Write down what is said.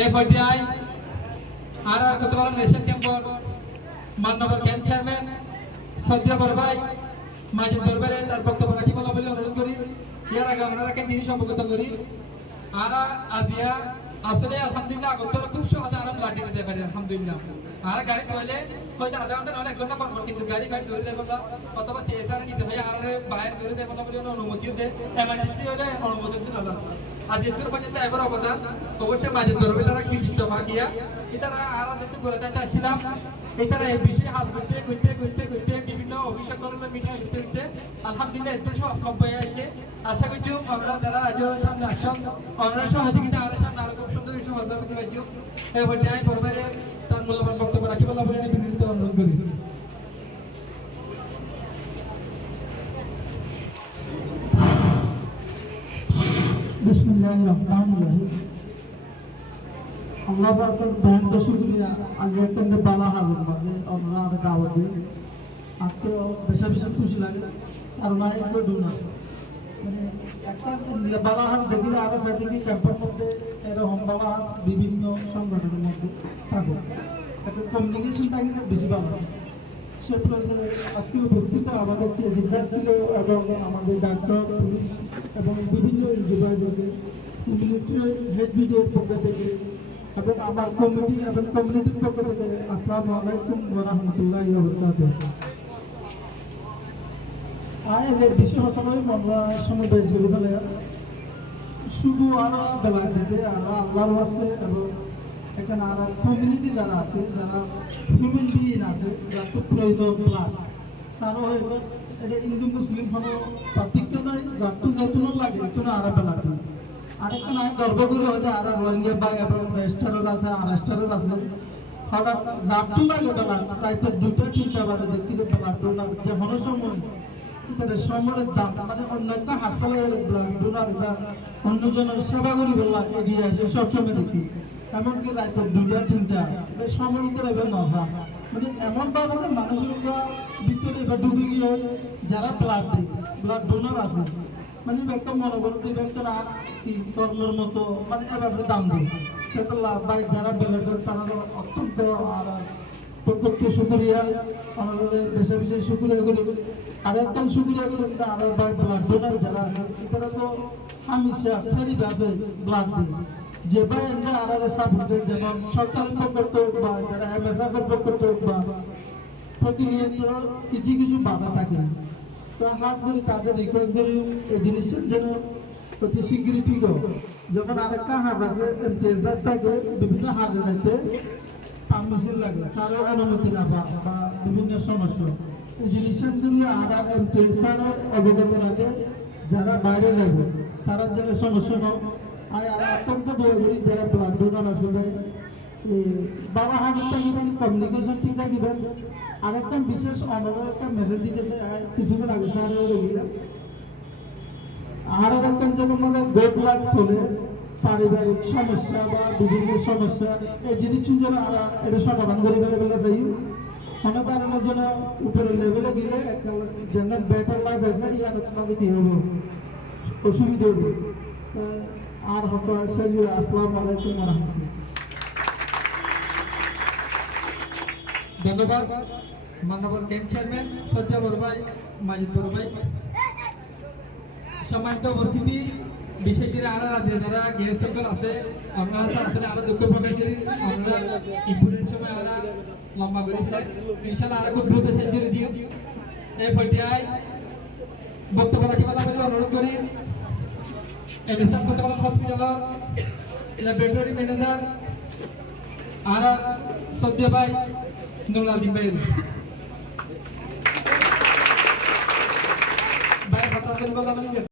এই পর্যায়ে আর কত বড় নেশন ক্যাম্পর মাননীয় ক্যাম্প চেয়ারম্যান সদ্য বরভাই মাজিদ দরবারে তার বক্তব্য রাখি বলা বলে অনুরোধ করি। এর আগে আমরা তিনি সম্পর্কিত করি আর আজিয়া আসলে আলহামদুলিল্লাহ আগতর খুব সহজে আরাম লাঠি দিতে পারি আলহামদুলিল্লাহ। আর গাড়ি চলে হয়তো আধা ঘন্টা নহলে 1 ঘন্টা পর কিন্তু গাড়ি বাইরে ধরে দেয় বললা অথবা সিএসআর নিতে হয় আর বাইরে ধরে দেয় বলা বলে অনুমতি দেয় এমার্জেন্সি হলে অনুমতি দিতে হলো। আজ এর পর্যন্ত এবার অবদান অবশ্যই মাঝে ধরবে তারা কৃতিত্ব ভাগিয়া এটারা আর যেহেতু করে যাইতে আসছিলাম এটারা এই বিষয়ে হাত ঘুরতে বিভিন্ন অফিসার করলে মিটিং করতে আলহামদুলিল্লাহ এত সব লব্বাই আসে। আশা করছি আমরা যারা আজ সামনে আসছেন আমরা সহযোগিতা আর সামনে আরো খুব সুন্দর সহযোগিতা করতে পারছি। এই পর্যায়ে পরিবারে তার মূল্যবান বক্তব্য রাখি বলা বলে বিনীত অনুরোধ করি। Allah Akbar ben de şükriya Allah'tan da bana hazır bakı onlara davet diye আজকে বেশি খুশি লাগে আর না একটু ডুনা মানে একটা বালাহান দেখলে আরো বেশি ক্যাম্পের মধ্যে এরকম বালাহান বিভিন্ন সংগঠনের মধ্যে থাকে একটা কমিউনিকেশনটা কিন্তু বেশি ভালো সে প্রয়োজনে আজকে উপস্থিত আমাদের শিক্ষার্থীরা এবং আমাদের ডাক্তার পুলিশ এবং বিভিন্ন বিভাগের মিলিটারি হেডবিদের পক্ষ থেকে এবং আমার কমিটি এবং কমিউনিটির পক্ষ থেকে আসসালামু আলাইকুম ওয়া রাহমাতুল্লাহি ওয়া বারাকাতুহু। এর বিষয় হতে পারে আমরা সমাবেশ করে ফেলে শুধু আরো বেলা দিতে আল্লাহর ওয়াসে এবং এখানে আর কমিউনিটি যারা আছে যারা হিউম্যান বিইং আছে যারা খুব প্রয়োজন প্লাস তারও হইবে এটা হিন্দু মুসলিম কোনো পার্থক্য নাই যার নতুন লাগে নতুন আর বেলা আরেকটা নাই গর্ব করে হয়তো আর রোহিঙ্গা বাই এবং রেস্টারের আছে আর রেস্টারের আছে হঠাৎ রাতটু লাগে বেলা প্রায় তো 2টা-3টা বাজে দেখি বেলা যে হলো সময় সময়ের দাম মানে অন্য একটা হাসপাতালের ডোনার বা অন্যজনের সেবা করি বললা এগিয়ে আসে সবসময় দেখি এমনকি রাত 2টা-3টা সময় ভিতরে এবার নজা মানে এমন ভাবে মানুষের ভিতরে এবার ঢুকে গিয়ে যারা ব্লাড দেয় ব্লাড ডোনার আছে মানে একটা মনোবল দিবে একটা কি কর্মের মতো মানে এভাবে দাম দেয় ভাই যারা বেলার তারা অত্যন্ত আর প্রত্যেককে শুক্রিয়া আমাদের বেশি বেশি শুক্রিয়া করি আর একদম শুক্রিয়া করি আরো ব্লাড ডোনার যারা আছে এরা তো হামেশা ফেরিভাবে ব্লাড দিই যে ভাই এরা আরো সাপোর্ট যেমন সরকারি পক্ষ বা যারা এমএসএফ পক্ষ বা প্রতিনিয়ত কিছু বাধা থাকে তো হাত ধরে তাদের রিকোয়েস্ট করি এই জিনিসটার যেন অতি শীঘ্রই ঠিক হোক। যখন আরেকটা হাত আছে টেজার থাকে বিভিন্ন হাতে থাকতে পারমিশন লাগে কারো অনুমতি না বা বিভিন্ন সমস্যা এই জিনিসের জন্য আধার টেজারের অবগত লাগে যারা বাইরে যাবে তারা যেন সমস্যা নয় আর অত্যন্ত দরকারি যারা ব্লাড ডোনার আসলে বাবা হাজারটা দিবেন কমিউনিকেশন ঠিক দিবেন আরেকটা বিশেষ অনুরোধ একটা মেসেজ দিতে কিছুদিন আগে আর একটা যখন মানে গোড ব্লাড চলে পারিবারিক সমস্যা বা বিভিন্ন সমস্যা এই জিনিসটি যেন এটা সমাধান করে ফেলে চাই অনেক কারণের জন্য উপরের লেভেলে গেলে একটা যেন বেটার লাইফ আছে এই আলোচনাকে কি হবো অসুবিধা হবে আর হতো আসসালামু আলাইকুম ওয়া রাহমাতুল্লাহ। ধন্যবাদ মাননীয় ক্যাম্প চেয়ারম্যান সদ্য বরভাই মাজিদ বরভাই। সম্মানিত উপস্থিতি বিষয়টির আর যারা গেস্ট আছে আমরা আসলে আরো দুঃখ প্রকাশ করি আমরা ইম্পর্টেন্ট সময় আমরা লম্বা করেছি ইনশাআল্লাহ আরো খুব দ্রুত সেঞ্চুরি দিও। এই পর্যায়ে বক্তব্য রাখি বলা বলে অনুরোধ করি এমএসএফ কতকাল হসপিটাল ল্যাবরেটরি ম্যানেজার আর সদ্য ভাই নুরুল আদিম ভাই ভাই কথা বলবো